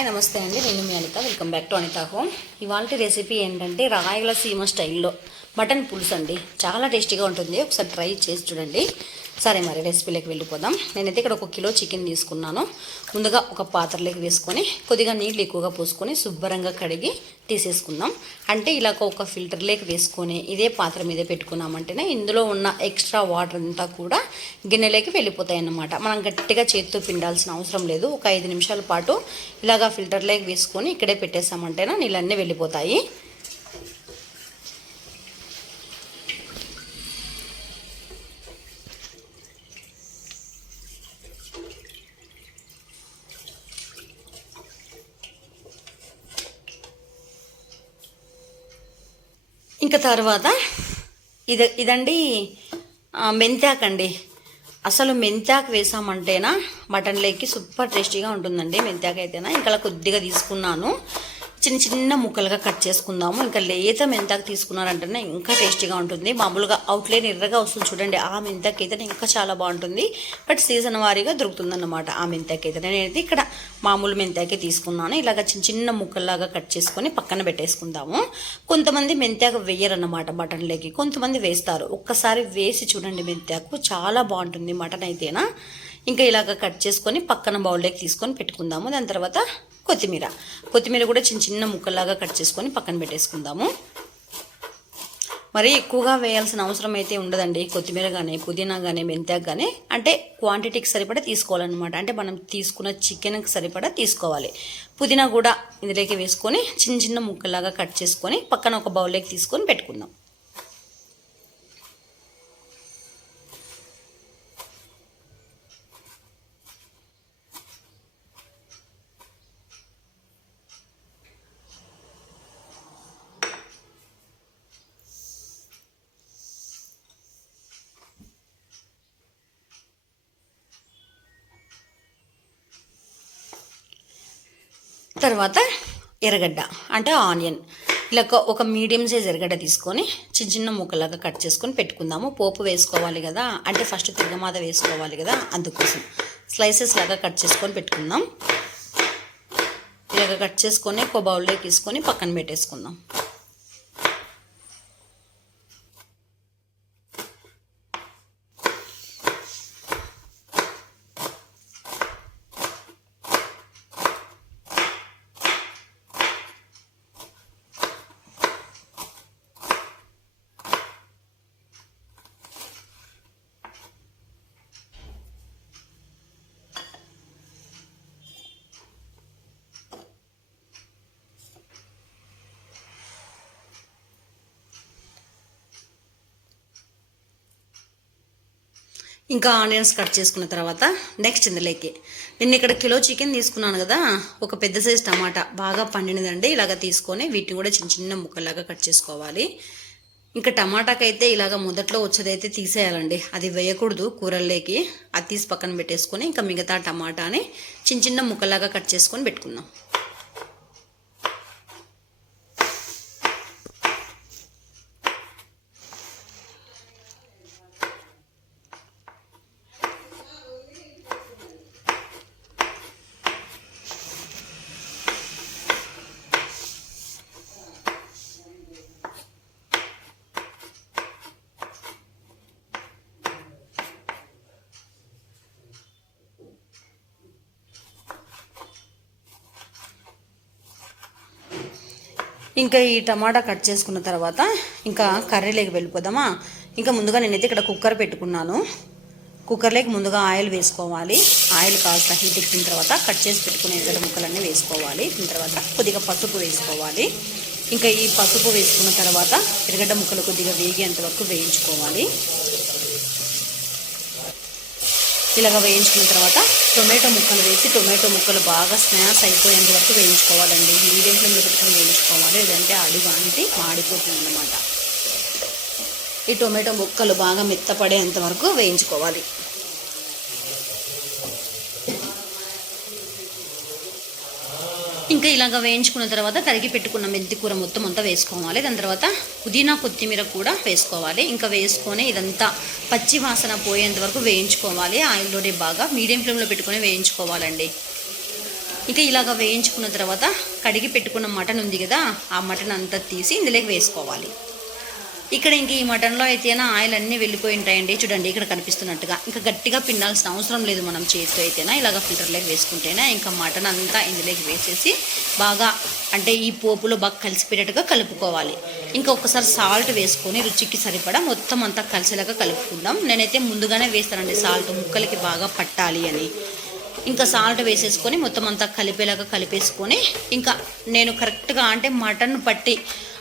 Hi నమస్తే అండి. నేను మీ Anitha. Welcome back to Anitha home ఇవాళ రెసిపీ ఏంటంటే రాయలసీమ స్టైల్లో. మటన్ పులుసు అండి. చాలా టేస్టీగా ఉంటుంది. ఒకసారి ట్రై చేసి చూడండి. సరే మరి రెసిపీలోకి వెళ్ళిపోదాం. నేనైతే ఇక్కడ ఒక కిలో చికెన్ తీసుకున్నాను. ముందుగా ఒక పాత్రలోకి వేసుకొని కొద్దిగా నీళ్ళు ఎక్కువగా పోసుకొని శుభ్రంగా కడిగి తీసేసుకుందాం. అంటే ఇలా ఒక ఫిల్టర్లోకి వేసుకొని ఇదే పాత్ర మీద పెట్టుకున్నామంటేనే ఇందులో ఉన్న ఎక్స్ట్రా వాటర్ అంతా కూడా గిన్నెలోకి వెళ్ళిపోతాయి అన్నమాట మనం గట్టిగా చేతితో పిండాల్సిన అవసరం లేదు. ఒక ఐదు నిమిషాల పాటు ఇలాగా ఫిల్టర్లోకి వేసుకొని ఇక్కడే పెట్టేసామంటేనా నీళ్ళన్నీ వెళ్ళిపోతాయి. ఇంకా తర్వాత ఇది ఇదండి ఆ, మెంతాకు అండి. అసలు మెంతాకు వేసామంటేనా మటన్ లేక్కి సూపర్ టేస్టీగా ఉంటుందండి మెంతాకు అయితేనా ఇంకా అలా కొద్దిగా తీసుకున్నాను. చిన్న చిన్న ముక్కలుగా కట్ చేసుకుందాము. ఇంకా లేత మెంతాకు తీసుకున్నారంటేనే ఇంకా టేస్టీగా ఉంటుంది. మామూలుగా అవుట్లైన్ ఎర్రగా వస్తుంది చూడండి. ఆ మెంతాకి అయితే ఇంకా చాలా బాగుంటుంది. బట్ సీజన్ వారీగా దొరుకుతుందన్నమాట ఆ మెంతాకు అయితే నేనైతే ఇక్కడ మామూలు మెంతాకే తీసుకున్నాను. ఇలాగ చిన్న చిన్న ముక్కల్లాగా కట్ చేసుకొని పక్కన పెట్టేసుకుందాము. కొంతమంది మెంతాకు వేయరన్నమాట మటన్లోకి కొంతమంది వేస్తారు. ఒక్కసారి వేసి చూడండి మెంతాకు. చాలా బాగుంటుంది మటన్ అయితేనా. ఇంకా ఇలాగ కట్ చేసుకొని పక్కన బౌల్లోకి తీసుకొని పెట్టుకుందాము. దాని తర్వాత కొత్తిమీర. కొత్తిమీర కూడా చిన్న చిన్న ముక్కల్లాగా కట్ చేసుకొని పక్కన పెట్టేసుకుందాము. మరి ఎక్కువగా వేయాల్సిన అవసరం అయితే ఉండదండి. కొత్తిమీర కానీ పుదీనా కానీ మెంతాకు కానీ అంటే క్వాంటిటీకి సరిపడా తీసుకోవాలన్నమాట. అంటే మనం తీసుకున్న చికెన్కి సరిపడా తీసుకోవాలి. పుదీనా కూడా ఇందులోకి వేసుకొని చిన్న చిన్న ముక్కల్లాగా కట్ చేసుకొని పక్కన ఒక బౌల్లోకి తీసుకొని పెట్టుకుందాం. తర్వాత ఎర్రగడ్డ అంటే ఆనియన్. ఇలా ఒక- మీడియం సైజ్ ఎర్రగడ్డ తీసుకొని చిన్న చిన్న ముక్కలాగా కట్ చేసుకొని పెట్టుకుందాము. పోపు వేసుకోవాలి కదా. అంటే ఫస్ట్ తిరగమాత వేసుకోవాలి కదా. అందుకోసం స్లైసెస్ లాగా కట్ చేసుకొని పెట్టుకుందాం. ఇలాగ కట్ చేసుకొని ఒక బౌల్లో తీసుకొని పక్కన పెట్టేసుకుందాం. ఇంకా ఆనియన్స్ కట్ చేసుకున్న తర్వాత నెక్స్ట్ ఇందులోకి నేను ఇక్కడ కిలో చికెన్ తీసుకున్నాను కదా ఒక పెద్ద సైజ్ టమాటా బాగా పండినదండి. ఇలాగ తీసుకొని వీటిని కూడా చిన్న చిన్న ముక్కలాగా కట్ చేసుకోవాలి. ఇంకా టమాటాకైతే ఇలాగ మొదట్లో వచ్చేదైతే తీసేయాలండి. అది వేయకూడదు కూరల్లోకి. అది తీసి పక్కన పెట్టేసుకొని ఇంకా మిగతా టమాటాని చిన్న చిన్న ముక్కలాగా కట్ చేసుకొని పెట్టుకుందాం. ఇంకా ఈ టమాటా కట్ చేసుకున్న తర్వాత ఇంకా కర్రీలోకి వెళ్ళిపోదామా? ఇంకా ముందుగా నేనైతే ఇక్కడ కుక్కర్ పెట్టుకున్నాను. కుక్కర్లోకి ముందుగా ఆయిల్ వేసుకోవాలి. ఆయిల్ కాస్త హీట్ ఎక్కిన తర్వాత కట్ చేసి పెట్టుకునే ఎర్రగడ్డ ముక్కలన్నీ వేసుకోవాలి. దీని తర్వాత కొద్దిగా పసుపు వేసుకోవాలి. ఇంకా ఈ పసుపు వేసుకున్న తర్వాత ఎరగడ్డ ముక్కలు కొద్దిగా వేగేంత వరకు వేయించుకోవాలి. ఇలాగ వేయించుకున్న తర్వాత టొమాటో ముక్కలు వేసి టొమాటో ముక్కలు బాగా స్నాష్ అయిపోయేంత వరకు వేయించుకోవాలండి. మీడియం ఫ్లేమ్లో పెట్టుకుని వేయించుకోవాలి. లేదంటే అడుగు అంటే మాడిపోతుంది అన్నమాట. ఈ టొమాటో ముక్కలు బాగా మెత్తపడేంత వరకు వేయించుకోవాలి. ఇంకా ఇలాగ వేయించుకున్న తర్వాత కరిగి పెట్టుకున్న మెంతి కూర మొత్తం అంతా వేసుకోవాలి. దాని తర్వాత పుదీనా కొత్తిమీర కూడా వేసుకోవాలి. ఇంకా వేసుకొని ఇదంతా పచ్చి వాసన పోయేంత వరకు వేయించుకోవాలి. ఆయిల్లోనే బాగా మీడియం ఫ్లేమ్లో పెట్టుకొని వేయించుకోవాలండి. ఇంకా ఇలాగ వేయించుకున్న తర్వాత కడిగి పెట్టుకున్న మటన్ ఉంది కదా ఆ మటన్ అంతా తీసి ఇందులోకి వేసుకోవాలి. ఇక్కడ ఇంక ఈ మటన్లో అయితేనా ఆయిల్ అన్నీ వెళ్ళిపోయి ఉంటాయండి. చూడండి ఇక్కడ కనిపిస్తున్నట్టుగా. ఇంకా గట్టిగా పిన్నాల్సిన అవసరం లేదు మనం చేతితో అయితేనా ఇలాగ ఫిల్టర్లోకి వేసుకుంటేనా. ఇంకా మటన్ అంతా ఇందులోకి వేసేసి బాగా అంటే ఈ పోపులో బాగా కలిసిపోయేటట్టుగా కలుపుకోవాలి. ఇంకా ఒక్కసారి సాల్ట్ వేసుకొని రుచికి సరిపడా మొత్తం అంతా కలిసేలాగా కలుపుకుందాం. నేనైతే ముందుగానే వేస్తానండి సాల్ట్ ముక్కలకి బాగా పట్టాలి అని. ఇంకా సాల్ట్ వేసేసుకొని మొత్తం అంతా కలిపేలాగా కలిపేసుకొని ఇంకా నేను కరెక్ట్గా అంటే మటన్ పట్టి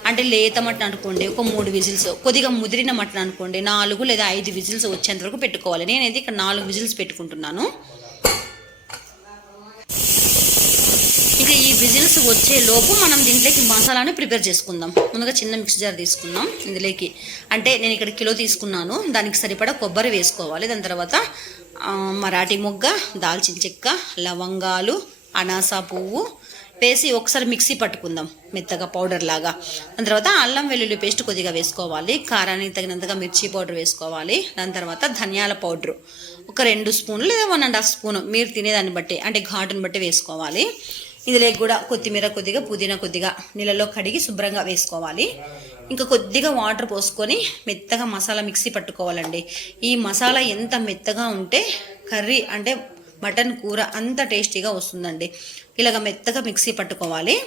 అంటే లేత మటన్ అనుకోండి ఒక మూడు విజిల్స్ కొద్దిగా ముదిరిన మటన్ అనుకోండి నాలుగు లేదా ఐదు విజిల్స్ వచ్చేంత వరకు పెట్టుకోవాలి. నేనైతే ఇక్కడ నాలుగు విజిల్స్ పెట్టుకుంటున్నాను. ఇక ఈ విజిల్స్ వచ్చే లోపు మనం దీంట్లోకి మసాలాను ప్రిపేర్ చేసుకుందాం. ముందుగా చిన్న మిక్స్ జార్ తీసుకుందాం ఇందులోకి. అంటే నేను ఇక్కడ కిలో తీసుకున్నాను. దానికి సరిపడా కొబ్బరి వేసుకోవాలి. దాని తర్వాత మరాఠీ మొగ్గ దాల్చిన చెక్క లవంగాలు అనాస పువ్వు వేసి ఒకసారి మిక్సీ పట్టుకుందాం మెత్తగా పౌడర్ లాగా. దాని తర్వాత అల్లం వెల్లుల్లి పేస్ట్ కొద్దిగా వేసుకోవాలి కారానికి తగినంతగా మిర్చి పౌడర్ వేసుకోవాలి దాని తర్వాత ధనియాల పౌడర్. ఒక రెండు స్పూన్లు లేదా వన్ అండ్ హాఫ్ స్పూన్ మీరు తినేదాన్ని బట్టి అంటే ఘాటుని బట్టి వేసుకోవాలి. ఇందులో కూడా కొత్తిమీర కొద్దిగా పుదీనా కొద్దిగా నీళ్ళలో కడిగి శుభ్రంగా వేసుకోవాలి. ఇంకా కొద్దిగా వాటర్ పోసుకొని మెత్తగా మసాలా మిక్సీ పట్టుకోవాలండి. ఈ మసాలా ఎంత మెత్తగా ఉంటే కర్రీ అంటే మటన్ కూర అంత టేస్టీగా వస్తుందండి. ఇలాగ మెత్తగా మిక్సీ పట్టుకోవాలి.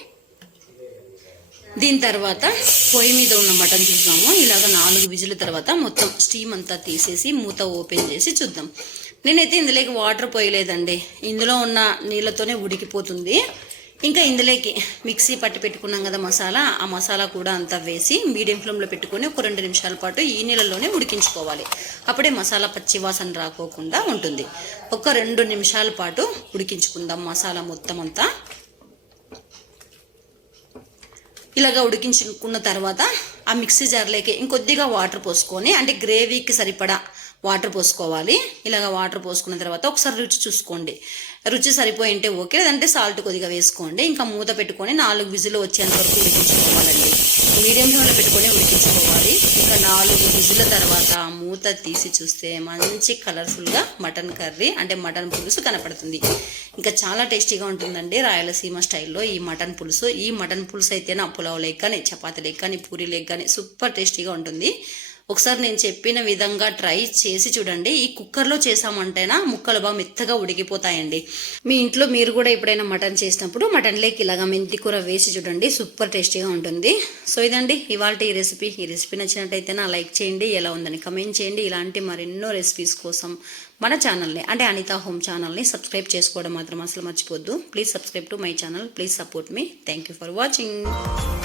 దీని తర్వాత పొయ్యి మీద ఉన్న మటన్ చూద్దాము. ఇలాగ నాలుగు విజుల తర్వాత మొత్తం స్టీమ్ అంతా తీసేసి మూత ఓపెన్ చేసి చూద్దాం. నేనైతే ఇందులోకి వాటర్ పోయలేదండి. ఇందులో ఉన్న నీళ్ళతోనే ఉడికిపోతుంది. ఇంకా ఇందులోకి మిక్సీ పట్టి పెట్టుకున్నాం కదా మసాలా. ఆ మసాలా కూడా అంతా వేసి మీడియం ఫ్లేమ్లో పెట్టుకొని ఒక రెండు నిమిషాల పాటు ఈ నీళ్ళలోనే ఉడికించుకోవాలి. అప్పుడే మసాలా పచ్చి వాసన రాకోకుండా ఉంటుంది. ఒక రెండు నిమిషాల పాటు ఉడికించుకుందాం మసాలా మొత్తం అంతా. ఇలాగ ఉడికించుకున్న తర్వాత ఆ మిక్సీ జార్లోకి ఇంకొద్దిగా వాటర్ పోసుకొని అంటే గ్రేవీకి సరిపడా వాటర్ పోసుకోవాలి. ఇలాగ వాటర్ పోసుకున్న తర్వాత ఒకసారి రుచి చూసుకోండి. రుచి సరిపోయి ఉంటే ఓకే లేదంటే సాల్ట్ కొద్దిగా వేసుకోండి. ఇంకా మూత పెట్టుకొని నాలుగు విజులు వచ్చేంత వరకు ఉడికించుకోవాలండి. మీడియం ఫ్లేమ్లో పెట్టుకొని ఉడికించుకోవాలి. ఇంకా నాలుగు విజుల తర్వాత మూత తీసి చూస్తే మంచి కలర్ఫుల్గా మటన్ కర్రీ అంటే మటన్ పులుసు కనపడుతుంది. ఇంకా చాలా టేస్టీగా ఉంటుందండి రాయలసీమ స్టైల్లో ఈ మటన్ పులుసు. ఈ మటన్ పులుసు అయితే నా పులావ్ కానీ చపాతీ లెగ్ కానీ పూరీ లెగ్ కానీ సూపర్ టేస్టీగా ఉంటుంది. ఒకసారి నేను చెప్పిన విధంగా ట్రై చేసి చూడండి. ఈ కుక్కర్లో చేసామంటేనా ముక్కలు బాగా మెత్తగా ఉడికిపోతాయండి. మీ ఇంట్లో మీరు కూడా ఎప్పుడైనా మటన్ చేసినప్పుడు మటన్లోకి ఇలాగ ఇలాగా మెంతి కూర వేసి చూడండి. సూపర్ టేస్టీగా ఉంటుంది. సో ఇదండి ఇవాళ ఈ రెసిపీ. ఈ రెసిపీ నచ్చినట్టయితే నా లైక్ చేయండి. ఎలా ఉందని కమెంట్ చేయండి. ఇలాంటి మరెన్నో రెసిపీస్ కోసం మన ఛానల్ని అంటే అనితా హోమ్ ఛానల్ని సబ్స్క్రైబ్ చేసుకోవడం మాత్రం అసలు మర్చిపోద్దు. Please subscribe to my channel. Please support me. Thank you for watching.